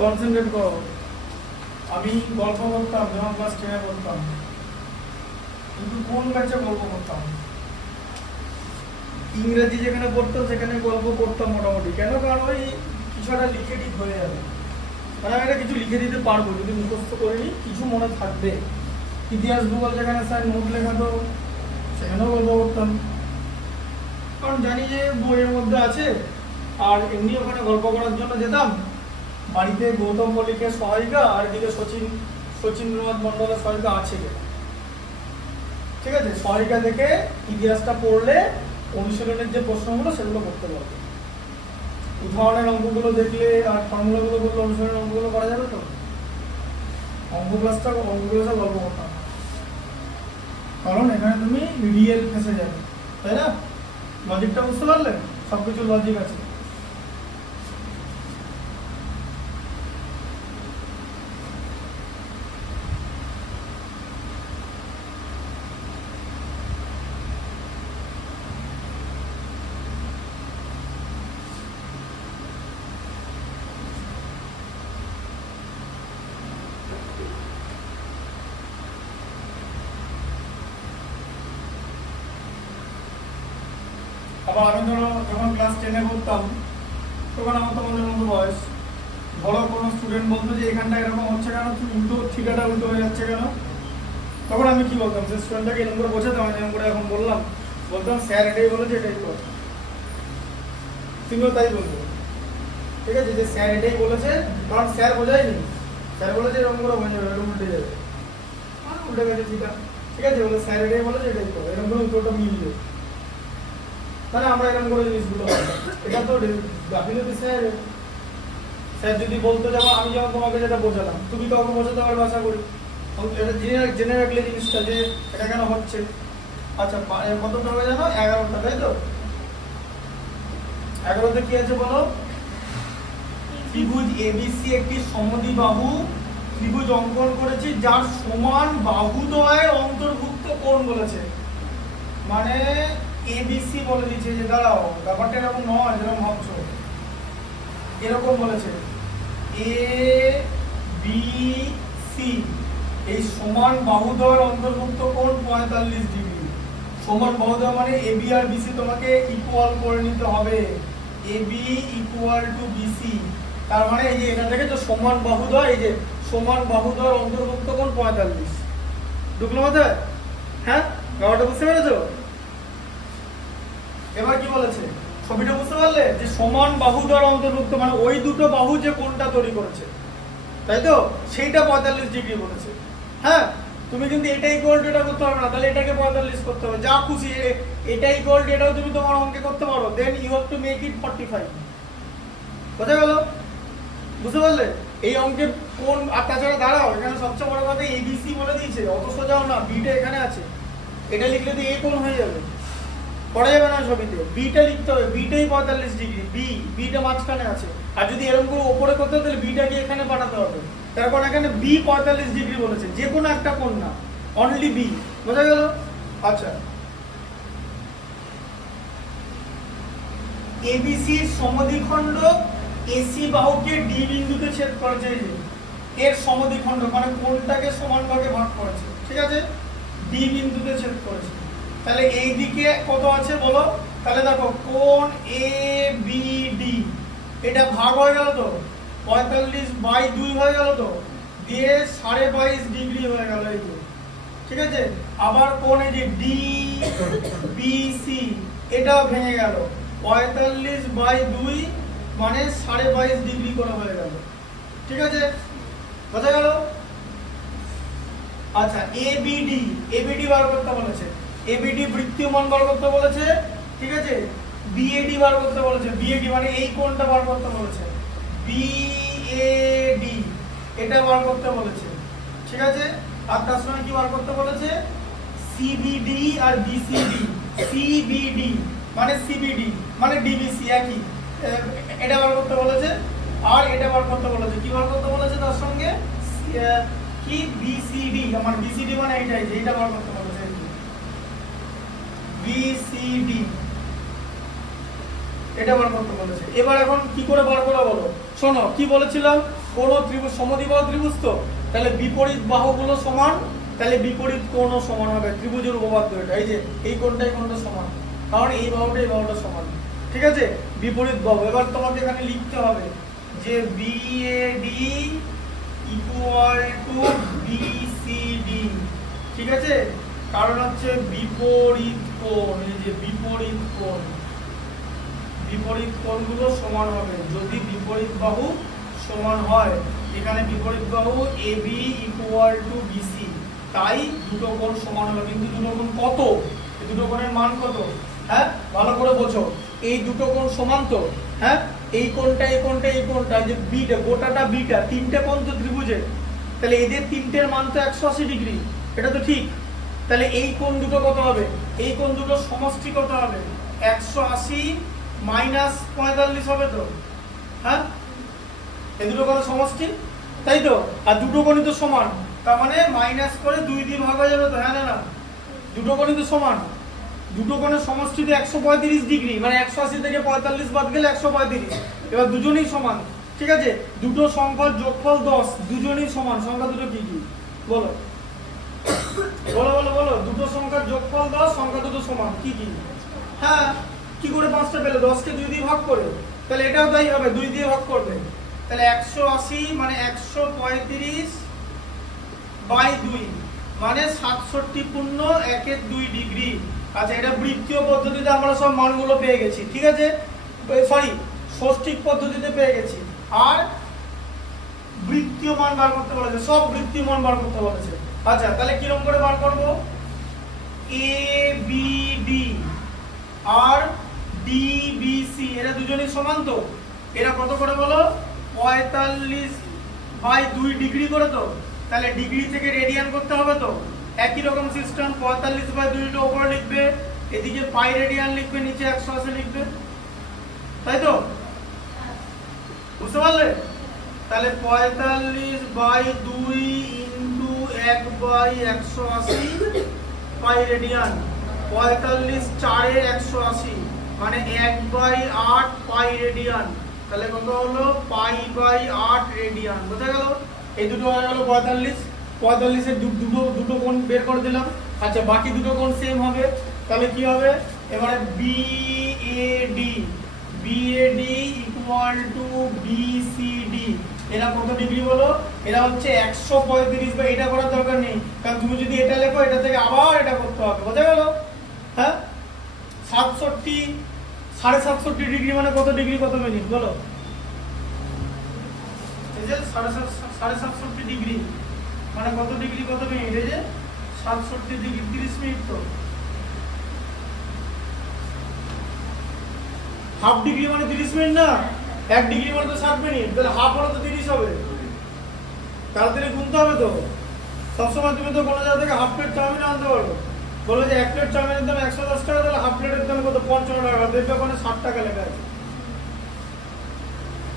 Concentrate করো। আমি গল্প করতাম যখন ক্লাস 10-এ পড়তাম, কিন্তু কোন ব্যাচে গল্প করতাম? ইংরেজি যেখানে পড়তাম সেখানে গল্প করতাম মোটামুটি। কেন? কারণ ওই কিছু একটা লিখে ঠিক হয়ে যাবে, মানে আমি একটা কিছু লিখে দিতে পারবো, যদি মুখস্থ করিনি কিছু মনে থাকবে। ইতিহাস ভূগোল যেখানে স্যার নোট লেখাতো সেখানেও গল্প করতাম, কারণ জানি যে বইয়ের মধ্যে আছে। আর এমনি ওখানে গল্প করার জন্য যেতাম। বাড়িতে গৌতম মল্লিকের সহায়িকা আর এদিকে শচীন্দ্রনাথ মণ্ডলের সহায়িকা আছে, ঠিক আছে। সহায়িকা থেকে ইতিহাসটা পড়লে অনুশীলনের যে প্রশ্নগুলো সেগুলো করতে পারবে। উদাহরণের অঙ্কগুলো দেখলে আর ফর্মুলাগুলো বললে অনুশীলনের অঙ্কগুলো করা যাবে তো। অঙ্কগুলো সব গল্প করতাম, কারণ এখানে তুমি রিয়েল ফেসে যাবে, তাই না? লজিকটা বুঝতে পারলে? সবকিছু লজিক আছে। আবার আমি ধরো যখন ক্লাস 10-এ পড়তাম তখন আমার তোমাদের মতো বয়স। ধরো কোনো স্টুডেন্ট বলতো যে এখানটা এরকম হচ্ছে কেন, উল্টো থিটাটা উল্টো হয়ে যাচ্ছে কেন, তখন আমি কি বলতাম? সে স্টুডেন্টটাকে এরকম করে বোঝাতাম, আমি এরকম করে এখন বলতাম স্যার এটাই বলেছে, এটাই কর। তুমিও তাই বলবো, ঠিক আছে, যে স্যার এটাই বলেছে, কারণ স্যার বোঝায়নি, স্যার বলেছে এরকম করে বোঝা যাবে, এরকম উল্টে যাবে, উল্টে গেছে থিটা, ঠিক আছে, বলে স্যার এটাই বলেছে, এটাই কর, এরকম করে উত্তরটা মিলবে। মানে আমরা এরকম করে জিনিসগুলো এটা তো গাফিলতি। স্যার যদি বলতো, যেমন আমি যেমন তোমাকে যেটা বোঝালাম, তুমি কাউকে বোঝাতে পারবে আশা করি, এটা জেনে রাখলে জিনিসটা যে এটা কেন হচ্ছে। আচ্ছা, কতটা হবে জানো? 11টা, তাই তো? 11তে কি আছে বলো? ত্রিভুজ এবিসি একটি সমদ্বিবাহু ত্রিভুজ অঙ্কন করেছি, যার সমান বাহুদ্বয়ের অন্তর্ভুক্ত কোণ বলেছে। মানে এবিসি বলে দিচ্ছে, যে দাঁড়াও ব্যাপারটা এরকম নয় যেরকম ভাবছো, এরকম বলেছে এ বি সি এই সমান বাহুদ্বয়ের অন্তর্ভুক্ত কোণ 45 ডিগ্রি। সমান বাহুদ্বয় মানে এ বি আর বিসি তোমাকে ইকুয়াল করে নিতে হবে, A B equal to BC. তার মানে এই যে এটা থেকে যে সমান বাহুদ্বয়, এই যে সমান বাহুদ্বয়ের অন্তর্ভুক্ত কোণ 45। ঢুকলো মাথায়? হ্যাঁ, ব্যাপারটা বুঝতে পেরেছো? এবার কি বলেছে ছবিটা বুঝতে পারলে? যে সমান বাহুদ্বয়ের অন্তর্ভুক্ত মানে ওই দুটো বাহু যে কোণটা তৈরি করেছে, তাই তো, সেইটা 45 ডিগ্রি বলেছে। হ্যাঁ, তুমি কিন্তু এটা ইকুয়াল টু এটা করতে পারবে না, তাহলে এটাকে 45 করতে হবে, যা খুশি এটা ইকুয়াল টু এটাও তুমি তোমার অঙ্কে করতে পারো, then you have to make it 45। বোঝা গেল? বুঝতে পারলে? এই অঙ্কের কোণ। আর তাছাড়া দাঁড়াও, এখানে সবচেয়ে বড় কথা এবিসি বলে দিয়েছে, অত সোজাও না, বিটা এখানে আছে, এটা লিখলে তো এ কোণ হয়ে যাবে, পড়া যাবে না ছবিতে, বিটা লিখতে হবে, বিটাই 45 ডিগ্রি, বিটা মাঝখানে আছে। আর যদি এরকম করে উপরে করতে হয় তাহলে বিটাকে এখানে পাঠাতে হবে, তারপর এখানে বি 45 ডিগ্রি বলেছে, যে কোনো একটা কোণ না, অনলি বি। বোঝা গেল? আচ্ছা, এবিসি সমদ্বিখণ্ড এসি বাহুকে ডি বিন্দুতে ছেদ করেছে, এর সমদ্বিখণ্ড মানে কোণটাকে সমান ভাগে ভাগ করেছে, ঠিক আছে, ডি বিন্দুতে ছেদ করেছে। তাহলে এই দিকে কত আছে বলো? তাহলে দেখো কোণ এ বি ডি এটা ভাগ হয়ে গেল তো, 45/2 হয়ে গেল তো, দিয়ে 22.5 ডিগ্রি হয়ে গেল, এই তো, ঠিক আছে। আবার কোণ এই যে ডি বিসি এটাও ভেঙে গেল, 45/2 মানে 22.5 ডিগ্রি করে হয়ে গেল, ঠিক আছে, বোঝা গেল? আচ্ছা, এবিডি বার করতে বলেছে, এবিডি বৃত্তীয় মান বার করতে বলেছে, ঠিক আছে, বিএডি বার করতে বলেছে, বিএডি মানে এই কোণটা বার করতে বলেছে, বিএডি এটা বার করতে বলেছে, ঠিক আছে। আর তার সঙ্গে কি বার করতে বলেছে? সিবিডি আর বিসিডি, সিবিডি মানে সিবিডি মানে ডিবিসি একই, এটা বার করতে বলেছে। আর এটা বার করতে বলেছে, কি বার করতে বলেছে তার সঙ্গে? কি বিসিডি, আমার বিসিডি মানে এইটাই, যেটা বার করতে বলেছে, বিসিডি এটা বার করতে বলেছে। এবার এখন কি করে বার করা বলো? শোনো কি বলেছিলাম, কোন ত্রিভুজ সমদ্বিবাহু ত্রিভুজ তো, তাহলে বিপরীত বাহুগুলো সমান, তাহলে বিপরীত কোণও সমান হবে। ত্রিভুজের উপপাদ্য এটা, এই যে এই কোণটা সমান, কারণ এই বাহুটা সমান। ঠিক আছে, বিপরীত বাহু। এবার তোমাকে এখানে লিখতে হবে যে BAD = BCD। ঠিক আছে, কারণ হচ্ছে বিপরীত কোণ, এই যে বিপরীত কোণগুলো সমান হবে যদি বিপরীত বাহু সমান হয়। এখানে বিপরীত বাহু AB = BC, তাই দুটো কোণ সমান হবে। কিন্তু দুটো কোণ কত, এই দুটো কোণের মান কত? হ্যাঁ, ভালো করে বোঝো। এই দুটো কোণ সমান তো, হ্যাঁ, এই কোণটা যে বিটা, গোটাটা বিটা, তিনটে কোণ তো ত্রিভুজে, তাহলে এদের তিনটের মান তো 180 ডিগ্রি, এটা তো ঠিক। তাহলে এই কোণ দুটো কত হবে? এই কোণ দুটো সমষ্টি কত হবে? 180 - 45 হবে তো, হ্যাঁ, এই দুটো কোণের সমষ্টি, তাই তো। আর দুটো কোণই তো সমান, তার মানে মাইনাস করে 2 দিয়ে ভাগ হয়ে যাবে তো, হ্যাঁ না? দুটো কোণই তো সমান, দুটো কোণের সমষ্টি তো 135 ডিগ্রি, মানে 180 থেকে 45 বাদ গেলে 135। এবার দুজনেই সমান, ঠিক আছে। দুটো সংখ্যার যোগফল 10, দুজনেই সমান। সংখ্যা দুটো কি কি বলো? দুটো সংখ্যার যোগফল 10, সংখ্যা দুটো সমান, কি কি? হ্যাঁ, কি করে 5টা পেলে? 10কে 2 দিয়ে ভাগ করে, তাহলে এটাও তাই হবে, 2 দিয়ে ভাগ করবে। তাহলে 180 মানে 135/2 মানে 67 পূর্ণ 1/2 ডিগ্রি। আচ্ছা, এটা বৃত্তীয় পদ্ধতিতে আমরা সব মানগুলো পেয়ে গেছি, ঠিক আছে, সরি ষষ্ঠিক পদ্ধতিতে পেয়ে গেছি। আর বৃত্তীয় মান বার করতে বলেছে, সব বৃত্তীয় মান বার করতে বলেছে। আচ্ছা, তাহলে কিরকম করে বার করব? ABD আর DBC এরা দুজনেই সমান তো, এরা কত করে বলো? 45/2 ডিগ্রি করে তো, তাহলে ডিগ্রি থেকে রেডিয়ান করতে হবে তো, একই রকম সিস্টেম। 45/2 টা উপরে লিখবে, এদিকে পাই রেডিয়ান লিখবে, নিচে 180 লিখবে, তাই তো, বুঝতে পারলে? তাহলে 45/2 ইনটু 1/180 পাই রেডিয়ান, 45 4 এ 180 মানে 1/8 পাই রেডিয়ান, তাহলে কত হলো? পাই/8 রেডিয়ান। বোঝা গেল? এই দুটো হয়ে গেল 45, 45 এর দুটো কোণ বের করে দিলাম। আচ্ছা, বাকি দুটো কোণ সেম হবে, তাহলে কি হবে? এবারে BAD = BCD, এরা কত ডিগ্রি বলো? এরা হচ্ছে 135। বা এটা করার দরকার নেই, কারণ তুমি যদি এটা লেখো, এটা থেকে আবার এটা করতে হবে। বোঝা গেল? হ্যাঁ, 67 67.5 ডিগ্রি মানে কত ডিগ্রি, কত মিনিট বলো? এই যে 67.5 ডিগ্রি মানে কত ডিগ্রি, কত মিনিট? এই যে 67 ডিগ্রি 30 মিনিট তো। হাফ ডিগ্রি মানে 30 মিনিট না, 1 ডিগ্রি মানে তো 60 মিনিট, তাহলে হাফ হলে তো 30 হবে। তাড়াতাড়ি গুনতে হবে তো। সবসময় তুমি তো কোনো জায়গা থেকে হাফ প্লেট চাউমিন আনতে পারো, বলো যে 1 প্লেট চাউমিনের দাম 110 টাকা, তাহলে হাফ প্লেটের দাম কত? 55 টাকা, দেখবে ওখানে 60 টাকা লেখা আছে।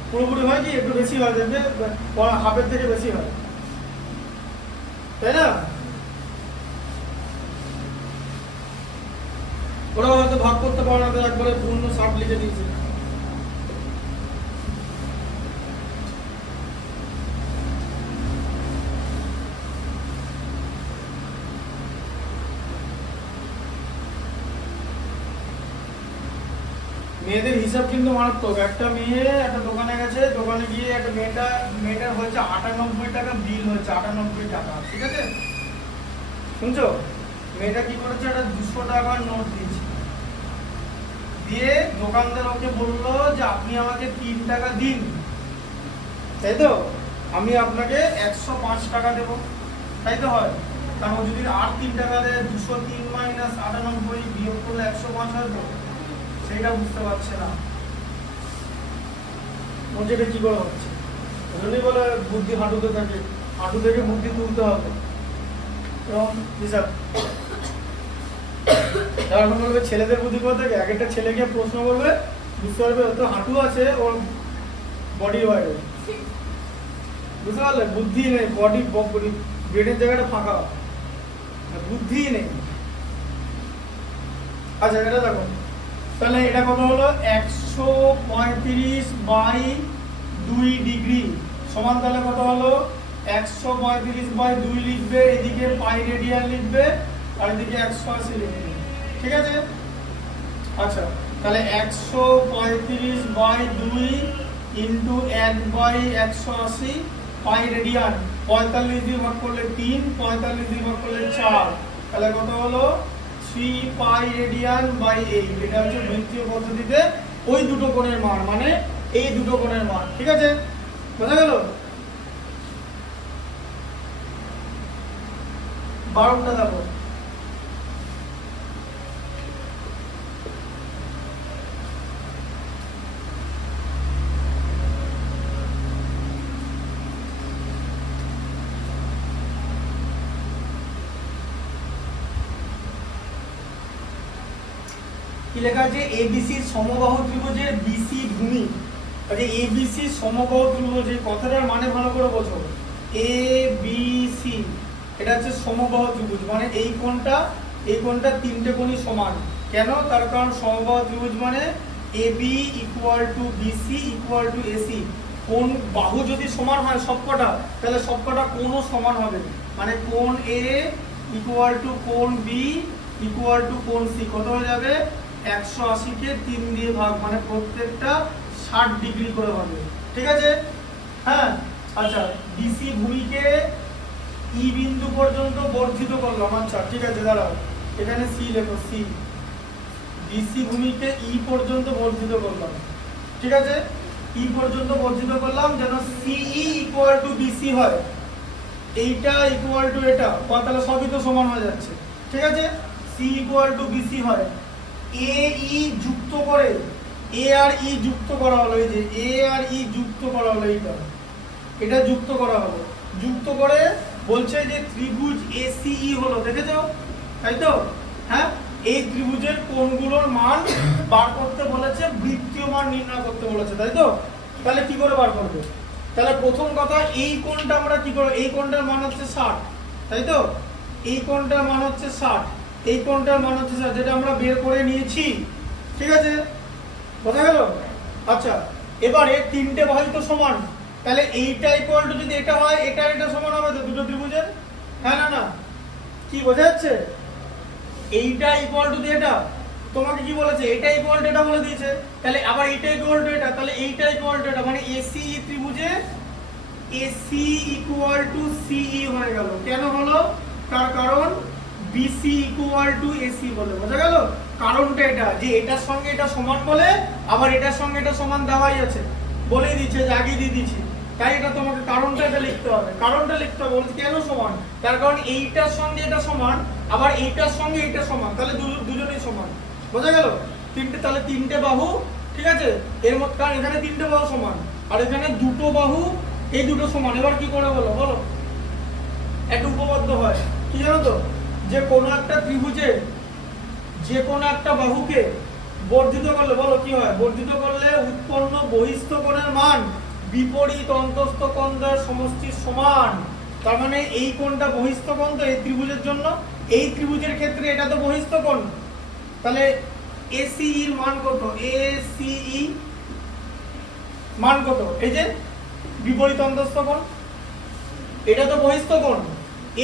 পুরোপুরি হয় কি? একটু বেশি হয়, দেখবে হাফের থেকে বেশি হয়, তাই না? ওরা হয়তো ভাগ করতে পারে না, তো একবারে পূর্ণ 60 লিখে দিয়েছে। মেয়েদের হিসাব কিন্তু মারাত্মক। একটা মেয়ে একটা দোকানে গেছে, দোকানে গিয়ে একটা মেয়েটার হয়েছে 98 টাকা বিল হয়েছে, 98 টাকা, ঠিক আছে, শুনছো? মেয়েটা কি করেছে? একটা 200 টাকার নোট দিয়েছে, দিয়ে দোকানদার ওকে বললো যে আপনি আমাকে 3 টাকা দিন, তাই তো, আমি আপনাকে 105 টাকা দেবো, তাই তো হয়? কারণ যদি আর 3 টাকা দেয়, 203 - 98 বিয়োগ করলে 105 হয় তো, সেটা বুঝতে পারছে না, বলছে এটা কি করে হচ্ছে। জন্যই বলে বুদ্ধি হাঁটুতে থাকে, হাঁটু থেকে বুদ্ধি তুলতে হবে। এবং হিসাব এখন বলবে ছেলেদের বুদ্ধি করে থাকে, এক একটা ছেলেকে প্রশ্ন করবে, বুঝতে পারবে ও তো হাঁটু আছে ওর বডির বাইরে, বুঝতে পারলে? বুদ্ধি নেই, বডি ব্রেনের জায়গাটা ফাঁকা, বুদ্ধি নেই। আচ্ছা, এটা দেখো, তাহলে এটা কত হলো? 135/2 ডিগ্রি সমান তাহলে কত হলো 135/2 লিখবে, এদিকে পাই রেডিয়ান লিখবে আর এদিকে 180 লিখবে, ঠিক আছে। আচ্ছা তাহলে 135/2 ইন্টু 1/180 পাই রেডিয়ান, 45 দিয়ে ভাগ করলে 3, 45 দিয়ে ভাগ করলে 4, তাহলে কত হলো 3 পাই রেডিয়ান বাই 8। এটা হচ্ছে বৃত্তীয় পদ্ধতিতে ওই দুটো কোণের মান, মানে এই দুটো কোণের মান, ঠিক আছে, বোঝা গেল। 12টা দেখো, কি লেখা আছে এবিসি সমবাহু ত্রিভুজের বিসি ভূমি। আচ্ছা এবিসি সমবাহু ত্রিভুজের কথাটার মানে ভালো করে বোঝো। এবিসি এটা হচ্ছে সমবাহু ত্রিভুজ, মানে এই কোণটা তিনটে কোণই সমান। কেন? তার কারণ সমবাহু ত্রিভুজ মানে AB equal to BC equal to AC. কোণ বাহু যদি সমান হয় সবকটা, তাহলে সবকটা কোণও সমান হবে, মানে কোণ এ ইকুয়াল টু কোণ বি ইকুয়াল টু কোণ সি কত হয়ে যাবে 180 কে 3 দিয়ে ভাগ, মানে প্রত্যেকটা 60 ডিগ্রি করে হবে, ঠিক আছে। হ্যাঁ আচ্ছা বিসি ভূমিকে ই বিন্দু পর্যন্ত বর্ধিত করলাম। আচ্ছা ঠিক আছে দাঁড়াও, এখানে সি লেখো, সি বিসি ভূমিকে ই পর্যন্ত বর্ধিত করলাম, ঠিক আছে, ই পর্যন্ত বর্ধিত করলাম যেন সিই ইকুয়াল টু বিসি হয়, এইটা ইকুয়াল টু এটা, তাহলে সবই তো সমান হয়ে যাচ্ছে, ঠিক আছে। সি ইকুয়াল টু বিসি হয়, এ ই যুক্ত করে, এ আর ই যুক্ত করা হলো, এই যে এ আর ই যুক্ত করা হলো, এটা যুক্ত করা হলো, যুক্ত করে বলছে যে ত্রিভুজ এসিই হলো, দেখেছো তাই তো। হ্যাঁ এই ত্রিভুজের কোণগুলোর মান বার করতে বলেছে, বৃত্তীয় মান নির্ণয় করতে বলেছে, তাই তো। তাহলে কি করে বার করবে? তাহলে প্রথম কথা এই কোণটা আমরা কি করব, এই কোণটার মান হচ্ছে 60, তাই তো, এই কোণটার মান হচ্ছে 60, এই কোণটার মান হচ্ছে 60, যেটা আমরা বের করে নিয়েছি, ঠিক আছে, বোঝা গেল। আচ্ছা এবারে তিনটে বাহু তো সমান, তাহলে এইটা ইকুয়াল টু যদি এটা হয়, এটা এটা সমান হবে তো দুটো ত্রিভুজের, হ্যাঁ না না, কি বোঝা যাচ্ছে? এইটা ইকুয়াল টু এটা, তোমাকে কি বলেছে, এটা ইকুয়াল টু এটা বলে দিয়েছে, তাহলে আবার এইটা ইকুয়াল টু এটা, তাহলে এইটা ইকুয়াল টু এটা, মানে এসি ত্রিভুজে এসি ইকুয়াল টু সিই হয়ে গেল। কেন হলো? তার কারণ বিসি ইকুয়াল টু এসি বলে, বোঝা গেল। কারণটা এটা যে এটার সঙ্গে এটা সমান বলে, আবার এটার সঙ্গে এটা সমান দেওয়াই আছে, বলে দিচ্ছে যে আগে দিয়ে দিচ্ছি, তাই এটা তোমাকে কারণটা এটা লিখতে হবে, কারণটা লিখতে হবে, বলছে কেন সমান, তার কারণ এইটার সঙ্গে এটা সমান, আবার এইটার সঙ্গে এটা সমান, তাহলে দুজনেই সমান, বোঝা গেল। তাহলে তিনটে বাহু, ঠিক আছে, এর মধ্যে কারণ এখানে তিনটে বাহু সমান আর এখানে দুটো বাহু, এই দুটো সমান। এবার কি করে বলো একটা উপপাদ্য হয়, কি জানো তো, যে কোনো একটা ত্রিভুজে যে কোনো একটা বাহুকে বর্ধিত করলে, বলো কি হয়, বর্ধিত করলে উৎপন্ন বহিস্থ কোণের মান বিপরীত অন্তস্থ কোণ দ্বয়ের সমষ্টির সমান। তার মানে এই কোণটা বহিস্থ কোণ তো এই ত্রিভুজের জন্য, এই ত্রিভুজের ক্ষেত্রে এটা তো বহিস্থ কোণ, তাহলে এসিই এর মান কত, এসিই মান কত, এই যে বিপরীত অন্তস্থ কোণ, এটা তো বহিস্থ কোণ,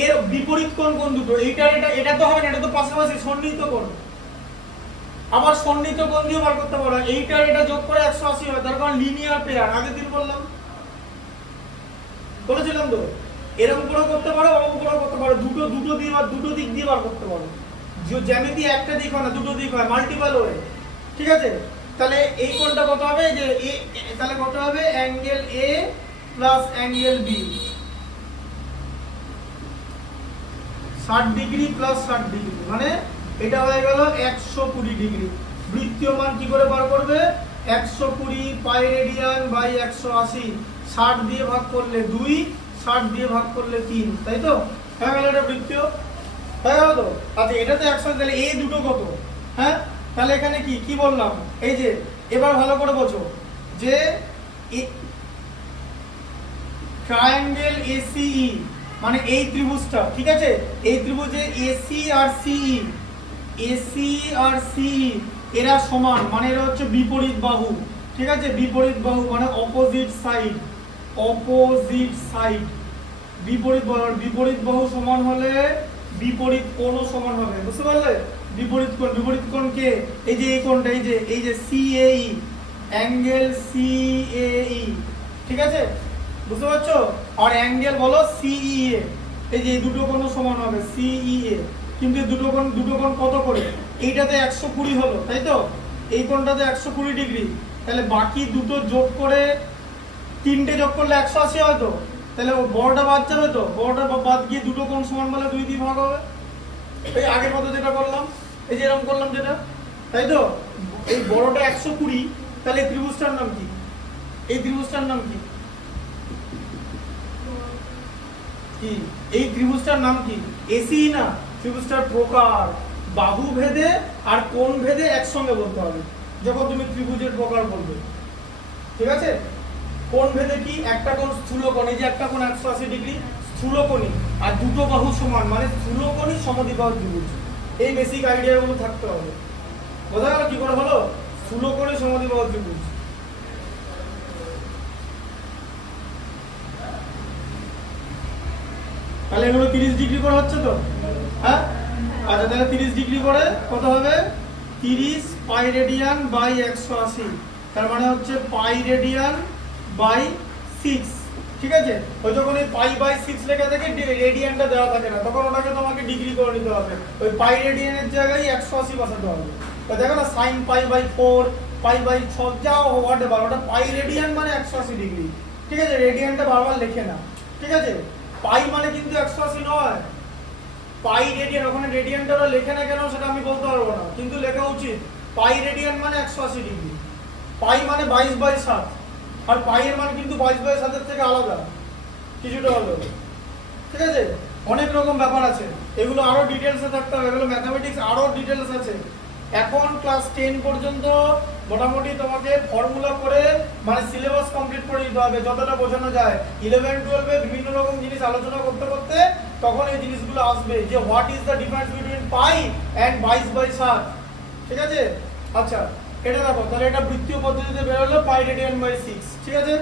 এর বিপরীত কোণ কোন দুটো, এইটা এটা, এটা তো হবে না, এটা তো পাশাপাশি সন্নিহিত কোণ, আবার সন্নিহিত কোণ দিয়ে বার করতে পারো, এইটা এটা যোগ করে 180 হয়, তার কারণ লিনিয়ার পেয়ার, আগের দিন বলেছিলাম তো, এরকম করে করতে পারো, ওরকম করে করতে পারো, দুটো দিয়ে বা দুটো দিক দিয়ে বার করতে পারো, জ্যামিতি একটা দিক হয় না, দুটো দিক হয়, মাল্টিপল ওয়ে, ঠিক আছে। তাহলে এই কোণটা কত হবে, যে তাহলে কত হবে, angle A plus angle B, 60 degree plus 60 degree, মানে এটা হয়ে গেল 120 ডিগ্রি। বৃত্তীয় মান কি করে বার করবে, 120 পাই রেডিয়ান বাই 180, 60 দিয়ে ভাগ করলে 2, 60 দিয়ে ভাগ করলে 3, তাই তো, হয়ে গেল এটা বৃত্তীয়, হয়ে গেল তো। আচ্ছা এটা তো 100, তাহলে এই দুটো কত, হ্যাঁ তাহলে এখানে কি বললাম, এই যে এবার ভালো করে বোঝো যে ট্রায়াঙ্গেল এসিই মানে এই ত্রিভুজটা, ঠিক আছে, এই ত্রিভুজে এসি আর সিই এরা সমান, মানে এরা হচ্ছে বিপরীত বাহু, ঠিক আছে, বিপরীত বাহু মানে অপোজিট সাইড, অপোজিট সাইড, বিপরীত বাহু, বিপরীত বাহু সমান হলে বিপরীত কোণও সমান হবে, বুঝতে পারলে? বিপরীত কোণ কে? এই যে এই কোণটা, এই যে সিএই, অ্যাঙ্গেল সিএই, ঠিক আছে, বুঝতে পারছো? আর অ্যাঙ্গেল বলো সিইএ, এই যে এই দুটো কোণ সমান হবে সিইএ, কিন্তু দুটো কোণ কত করে? এইটাতে 120 হলো, তাই তো? এই কোণটাতে 120 ডিগ্রি, তাহলে বাকি দুটো যোগ করে, তিনটে যোগ করলে 180 হয় তো, তাহলে বড়টা বাদ যাবে তো, বড়টা বাদ গিয়ে দুটো কোণ সমান বলে 2 দিয়ে ভাগ হবে। এই আগের মতো যেটা করলাম, এই যে এরকম করলাম যেটা, তাই তো? এই বড়টা 120, তাহলে ত্রিভুজটার নাম কি? এই ত্রিভুজটার নাম কি? কি এই ত্রিভুজটার নাম কি? এসি না, ত্রিভুজটার প্রকার, বাহু ভেদে আর কোণ ভেদে একসঙ্গে বলতে হবে যখন তুমি ত্রিভুজের প্রকার বলবে, ঠিক আছে? কোণ ভেদে কি? একটা কোণ স্থূলকোণ, এই যে একটা কোণ 180 ডিগ্রি স্থূলকোণী, আর দুটো বাহু সমান মানে স্থূলকোণী সমদ্বিবাহু ত্রিভুজ। এই বেসিক আইডিয়াগুলো থাকতে হবে, বোঝা গেল কি করে হলো? স্থূলকোণী সমদ্বিবাহু ত্রিভুজ। তাহলে এগুলো 30 ডিগ্রি করে হচ্ছে তো, হ্যাঁ? আচ্ছা, তাহলে 30 ডিগ্রি করে কত হবে? 30 পাই রেডিয়ান বাই 180, তার মানে হচ্ছে পাই রেডিয়ান বাই 6, ঠিক আছে? ওই যখন এই পাই বাই 6 লেখা থাকে, রেডিয়ানটা দেওয়া থাকে না, তখন ওটাকে তোমাকে ডিগ্রি করে নিতে হবে, ওই পাই রেডিয়ানের জায়গায় 180 বসাতে হবে। তো দেখো না, sine pi by 4, pi by 6, যাও হোয়াটএভার, ওটা পাই রেডিয়ান মানে 180 ডিগ্রি, ঠিক আছে? রেডিয়ানটা বারবার লেখে না, ঠিক আছে? পাই মানে কিন্তু 180 নয়, পাই রেডিয়ান, ওখানে রেডিয়ানটা ওরা লেখে না কেন সেটা আমি বলতে পারবো না, কিন্তু লেখা উচিত পাই রেডিয়ান মানে 180 ডিগ্রি। পাই মানে 22/7, আর পাই এর মান কিন্তু 22/7 এর থেকে আলাদা কিছুটা হলো, ঠিক আছে? অনেক রকম ব্যাপার আছে, এগুলো আরো ডিটেলসে থাকতে হবে, এগুলো ম্যাথমেটিক্স আরো ডিটেলস আছে। এখন ক্লাস 10 পর্যন্ত মোটামুটি তোমাকে ফর্মুলা করে মানে সিলেবাস কমপ্লিট করে দিতে হবে যতটা বোঝানো যায়। 11-12 এ বিভিন্ন রকম জিনিস আলোচনা করতে করতে তখন এই জিনিসগুলো আসবে যে what is the difference between pi and 22/7, ঠিক আছে? আচ্ছা, এটা দেখো, তাহলে এটা বৃত্তীয় পদ্ধতিতে বের হলো পাই রেডিয়ান বাই 6, ঠিক আছে?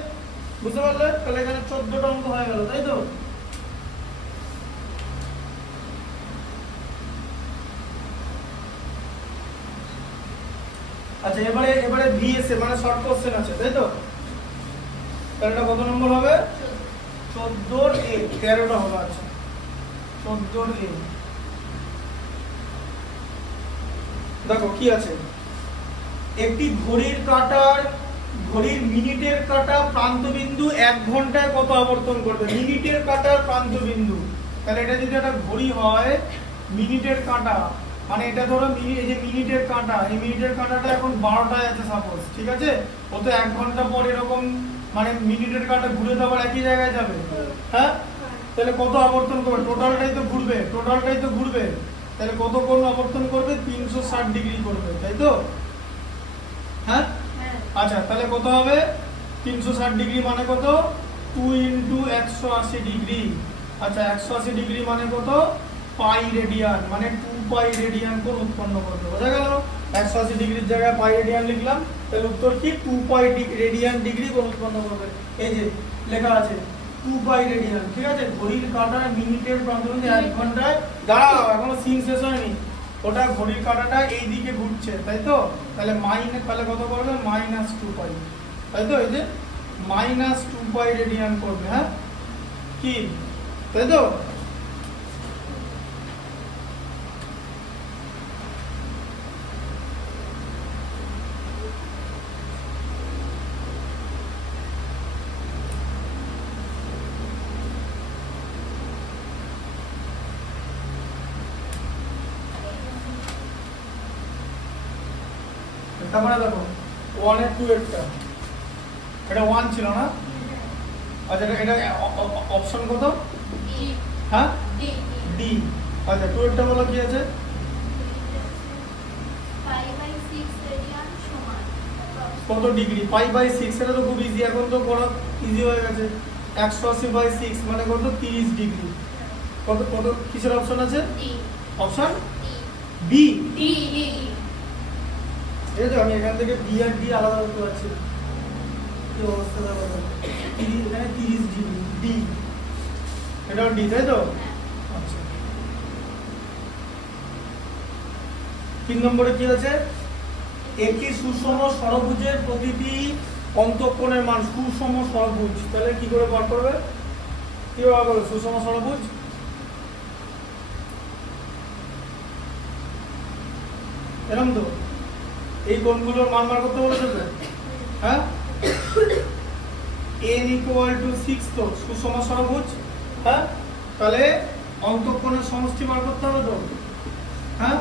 বুঝতে পারলে? তাহলে এখানে 14টা অঙ্ক হয়ে গেল, তাই তো? আচ্ছা, এবারে ভিএসএ মানে শর্ট কোশ্চেন আছে, তাই তো? তাহলে এটা কত নম্বর হবে? 14 এ 13টা হবে। আচ্ছা, 14 এ দেখো কি আছে, একটি ঘড়ির মিনিটের কাঁটা প্রান্তবিন্দু 1 ঘন্টায় কত আবর্তন করবে? মিনিটের কাঁটার প্রান্তবিন্দু, তাহলে এটা যদি একটা ঘড়ি হয়, মিনিটের কাঁটা মানে এটা ধরো এই যে মিনিটের কাঁটা, এই মিনিটের কাঁটাটা এখন 12টায় আছে সাপোজ, ঠিক আছে? ও তো 1 ঘন্টা পর এরকম মানে মিনিটের কাঁটা ঘুরে তো আবার একই জায়গায় যাবে, হ্যাঁ? তাহলে কত আবর্তন করবে? টোটালটাই তো ঘুরবে, তাহলে কত কোণ আবর্তন করবে? 360 ডিগ্রি করবে, তাই তো? হ্যাঁ, আচ্ছা, তাহলে কত হবে? 360 ডিগ্রি মানে কত? 2 × 180 ডিগ্রি। আচ্ছা, 180 ডিগ্রি মানে কত? পাই রেডিয়ান, মানে 2 পাই রেডিয়ান কোণ উৎপন্ন করবে, বোঝা গেল? 180 ডিগ্রির জায়গায় পাই রেডিয়ান লিখলাম, তাহলে উত্তর কি? 2 পাই রেডিয়ান ডিগ্রি কোণ উৎপন্ন করবে। এই যে লেখা আছে 2 পাই রেডিয়ান, ঠিক আছে? ঘড়ির কাঁটা মিনিটের প্রান্তবিন্দু 1 ঘন্টায়, দাঁড়াও এখনো সিন শেষ হয়নি, ওটা ঘড়ির কাঁটাটা এই দিকে ঘুরছে, তাই তো? তাহলে তাহলে কত করবে? -2 পাই, তাই তো? এই যে -2 পাই রেডিয়ান করবে, হ্যাঁ কি, তাই তো? তারপরে দেখো 1 এর 2 এরটা, এটা 1 ছিল না? আচ্ছা, এটা অপশন কত? হ্যাঁ, ডি। আচ্ছা, 2 এরটা বলো কি আছে? কত ডিগ্রি? পাই/6, এটা তো খুব ইজি, এখন তো করা ইজি হয়ে গেছে। 180/6 মানে কত? 30 ডিগ্রি। কত কত কিসের অপশন আছে? Option B. এই যে আমি এখান থেকে বি আর ডি আলাদা করতে পারছি, কি অবস্থা দেখো, এখানে 30 ডিগ্রি ডি, এটাও ডি তাই তো। আচ্ছা 3 নম্বরে কি আছে, একটি সুষম ষড়ভুজের প্রতিটি অন্তঃকোণের মান, সুষম ষড়ভুজ, তাহলে কি করে বার করবে, কি বার করবে সুষম ষড়ভুজ, এরকম তো এই কোণগুলোর মান বার করতে বলেছে তো, হ্যাঁ n = 6 তো সুষম ষড়ভুজ, হ্যাঁ তাহলে অন্তঃকোণের সমষ্টি বার করতে হবে তো, হ্যাঁ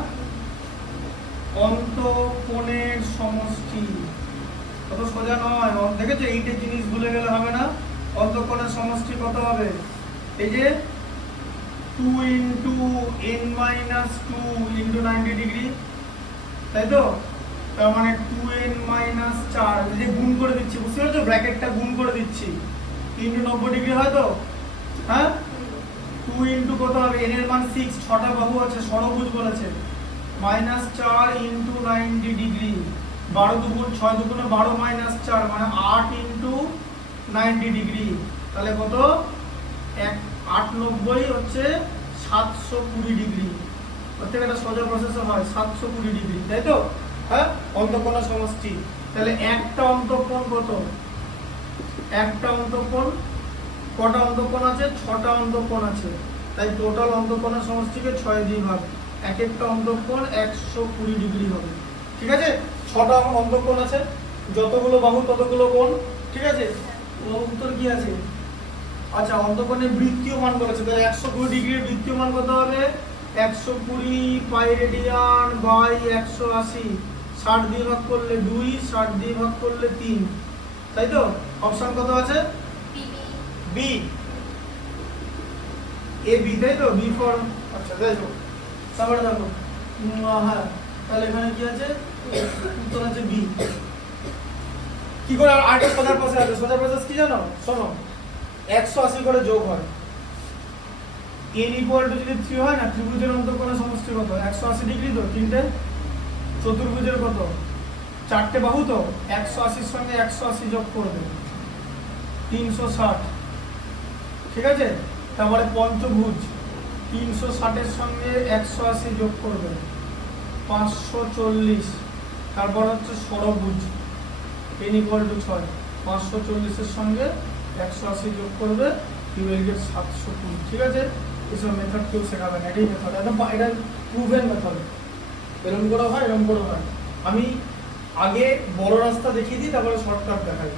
অন্তঃকোণের সমষ্টি, কত সোজা নয়, দেখেছো এইটের জিনিস ভুলে গেলে হবে না। অন্তঃকোণের সমষ্টি কত হবে, এই যে 2 × n - 2 × 90 ডিগ্রি, তাই তো, তার মানে 2n - 4, এই যে গুণ করে দিচ্ছি, বুঝতে পারছো ব্র্যাকেটটা গুণ করে দিচ্ছি, 90 ডিগ্রি হয় তো, হ্যাঁ 2 × কত হবে, n এর মান 6, 6টা বাহু আছে, ষড়ভুজ বলেছে, -4 × 90 ডিগ্রি, 12 দুগুণ 6 দুগুণে 12 - 4 মানে 8 × 90 ডিগ্রি, তাহলে কত 890 হচ্ছে 720 ডিগ্রি, প্রত্যেক একটা সোজা প্রসেসর হয় 720 ডিগ্রি, তাই তো, হ্যাঁ অন্তঃকোণের সমষ্টি। তাহলে একটা অন্তঃকোণ কত, একটা অন্তঃকোণ, কটা অন্তঃকোণ আছে, 6টা অন্তঃকোণ আছে, তাই টোটাল অন্তঃকোণের সমষ্টিকে 6 দিয়ে ভাগ, এক একটা অন্তঃকোণ 120 ডিগ্রি হবে, ঠিক আছে। 6টা অন্তঃকোণ আছে, যতগুলো বাহু ততগুলো কোণ, ঠিক আছে, উত্তর কি আছে। আচ্ছা অন্তঃকোণের বৃত্তীয় মান বলেছে, তাহলে 120 ডিগ্রির বৃত্তীয় মান কত হবে, 120 পাই রেডিয়ান বাই 180, 60 দিয়ে ভাগ করলে 2, 60 দিয়ে ভাগ করলে 3, তাই তো। অপশন কত আছে, বি, এ বি, তাই তো, বি ফর, আচ্ছা দেখো তারপরে দেখো, হ্যাঁ তাহলে এখানে কি আছে, উত্তর আছে বি। কি করে আরেকটা সোজা প্রসেস আছে, সোজা প্রসেস কি জানো, শোনো 180 করে যোগ হয়, n = যদি 3 হয় না, ত্রিভুজের অন্তঃকোণের সমষ্টি কত, 180 ডিগ্রি তো, তিনটে চতুর্ভুজের কত, 4টে বাহু তো, 180 সঙ্গে 180 যোগ করবে 360, ঠিক আছে। তারপরে পঞ্চভুজ 360 এর সঙ্গে 180 যোগ করবে 540, তারপর হচ্ছে ষড়ভুজ n = 6, 540 এর সঙ্গে 180 যোগ করবে, you will get 720, ঠিক আছে। এসব মেথড কেউ শেখাবে না, এটাই মেথড, এটা প্রুভেন মেথড, এরকম করে হয়, এরকম করে হয়। আমি আগে বড় রাস্তা দেখিয়ে দিই, তারপরে শর্টকাট দেখাই।